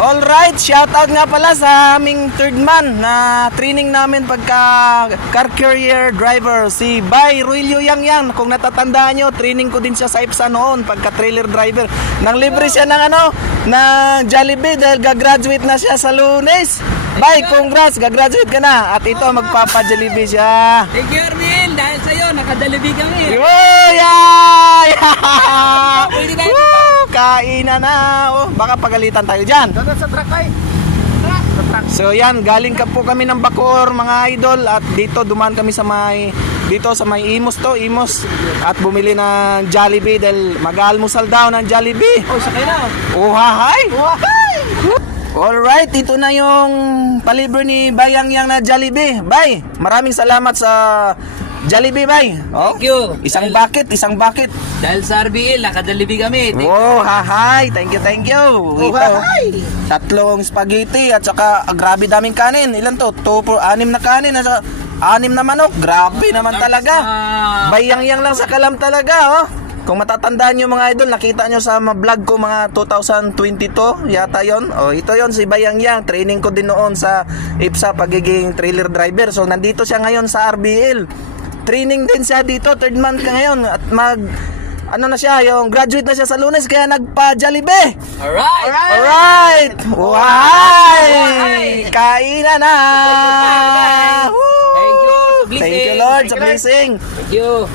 Alright, shoutout nga pala sa aming third man na training namin pagka car carrier driver, si Bay Ruilio Yang. Kung natatandaan nyo, training ko din siya sa IPSA noon pagka trailer driver. Nang libre siya ng ng Jollibee dahil gagraduate na siya sa Lunes. Bay, congrats, gagraduate ka na. At ito, magpapa-Jollibee siya. Thank you, Arvin. Dahil sa'yo, nakadalibig kami. Oh, yeah! Pwede tayo. Kainan na. Oh, baka pagalitan tayo dyan. Doon sa truck ay. So yan, galing ka po kami ng Bacoor mga idol. At dito dumaan kami sa may Imos at bumili ng Jollibee dahil mag-almusal daw ng Jollibee. Oh, sakay na. Oh, hahay! Alright, ito na yung palibre ni Bayang Yang na Jollibee. Bay, maraming salamat sa Jollibee, Bay. Oh, Thank you. Isang bucket. Dahil sa RBL, nakadalibig kami. Oh, hahay. Thank you. Ito, tatlong spaghetti at saka grabe daming kanin. Ilan to? 6 na kanin at saka 6 na manok. Grabe naman talaga. Bayang Yang lang sa kalam talaga, oh. Kung matatandaan nyo mga idol, nakita nyo sa vlog ko mga 2022 yata yon. Oh, ito yon si Bayang Yang. Training ko din noon sa IPSA pagiging trailer driver. So nandito siya ngayon sa RBL. Training din siya dito, third month ka ngayon at na siya, yung graduate na siya sa Lunes kaya nagpa-Jollibee. Alright. Why? Kainan na. Thank you. Thank you Lord sa blessing. Thank you.